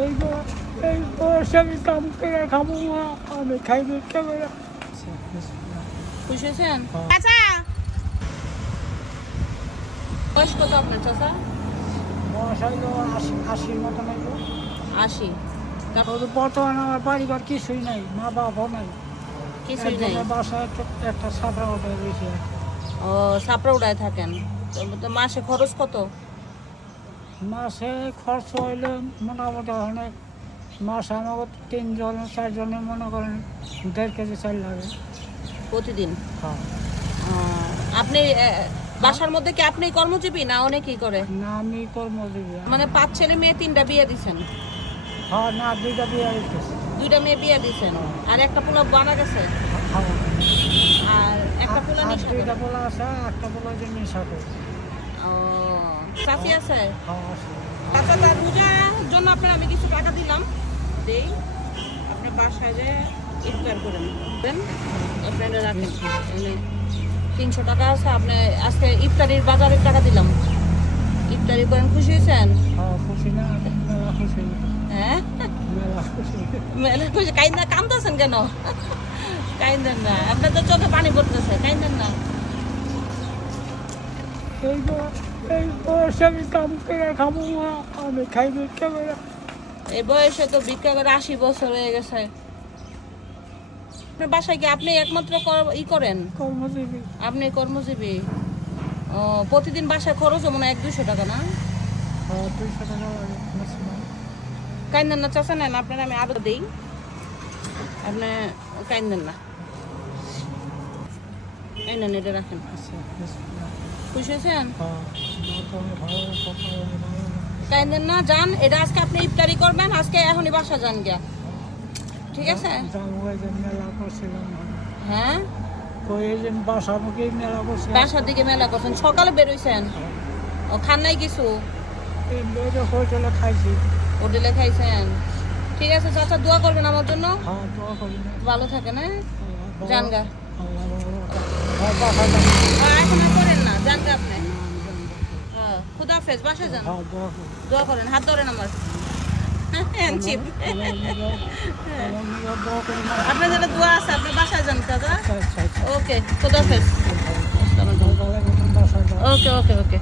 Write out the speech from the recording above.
এই বয়সে আমি কাম করে খাবো না, আমি খাইবে কেমন? খুশি হয়েছেন? চাচা বয়স কত আপনার চাচা? বয়স হইলো 80 মতো নাইব। 80। বর্তমানে আমার পরিবার কিছুই নাই, মা বাবাও নাই, কিছুই নাই। বাসায় একটা ছাপড়া ওটা বেশি। ও সাপড়া উড়ায় থাকেন। তো মাসে খরচ কত? মাসে খরচ হইলে মোটামুটি অনেক। মাসে আমাকে 3 জন 4 জনে মনে করেন 1.5 কেজি চাল লাগে প্রতিদিন। হ্যাঁ। আপনি বাসার মধ্যে কি আপনি কর্মজীবী না অনেকেই করে? না, আমি কর্মজীবী। মানে 5 ছেলে মেয়ে 3টা বিয়ে দিছেন? হ্যাঁ, না 2টা বিয়ে হয়েছে। 2টা মেয়ে বিয়ে দিছেন আর একটা পোলা বানা গেছে আর একটা পোলা নিশা করে। 2টা পোলা আছে, একটা পোলা যে নেশা করে। ও চাচি আছে? হ্যাঁ, আছে। আচ্ছা, তার পূজার জন্য আপনার আমি কিছু টাকা দিলাম, দেই আপনি বাসায় যে ইফতার করেন দেন, আপনারা রাখেন। এখানে 300 টাকা আছে, আপনি আজকে ইফতারির বাজারের টাকা দিলাম, ইফতারি করেন। খুশি হয়েছেন? হ্যাঁ, খুশি না? মেলা খুশি। হ্যাঁ, মেলা খুশি। মেলা খুশি। কাইন্দা কামতেছেন কেন? কাইন্দেন না, আপনার তো চোখে পানি পড়তেছে, কাইন্দেন না। এই বয়সে আমি কাম করে খাবো না, আমি খাইবে কেমন? এই বয়সে তো ভিক্ষা করে 80 বছর হয়ে গেছে। আপনার বাসায় কি আপনি একমাত্র ই করেন? কর্মজীবী। আপনি কর্মজীবী? ও, প্রতিদিন বাসায় খরচ মনে হয় 100-200 টাকা না? হ্যাঁ, 200 টাকা লাগে ম্যাক্সিমাম। কাইন্দেন না চাচা, নেন আপনার আমি আরো দিই, আপনি কাইন্দেন না। এই নেন, এটা রাখেন। আচ্ছা, খুশি হয়েছেন? হ্যাঁ, ভালো। কাইন্দেন না, যান। এটা আজকে আপনি ইফতারি করবেন, আজকে এখনই বাসা যান গিয়া, ঠিক আছে? মেলা করছিলাম। হ্যাঁ, কয়েকজন বাসার মুখে মেলা করছে। বাসার দিকে মেলা করছেন, সকালে বেরোইছেন? ও, খান নাই কিছু? হোটেলে খাইছি। হোটেলে খাইছেন? ঠিক আছে চাচা, দোয়া করবেন আমার জন্য। হ্যাঁ, দোয়া করি না। ভালো থাকেন। হ্যাঁ, যান গা। হ্যাঁ, বাসা যান। এখন আর করেন না, যান গা আপনি। হ্যাঁ, খুদা হাফেজ, বাসায় যান। হ্যাঁ, দোয়া করি। দোয়া করেন, হাত ধরেন আমার। হ্যান্ডশিপ। দোয়া করি না। আপনার জন্য দোয়া আছে, আপনি বাসায় যান দাদা। আচ্ছা, আচ্ছা, আচ্ছা। ওকে, খুদা হাফেজ। বাসায় যান। ওকে ওকে ওকে।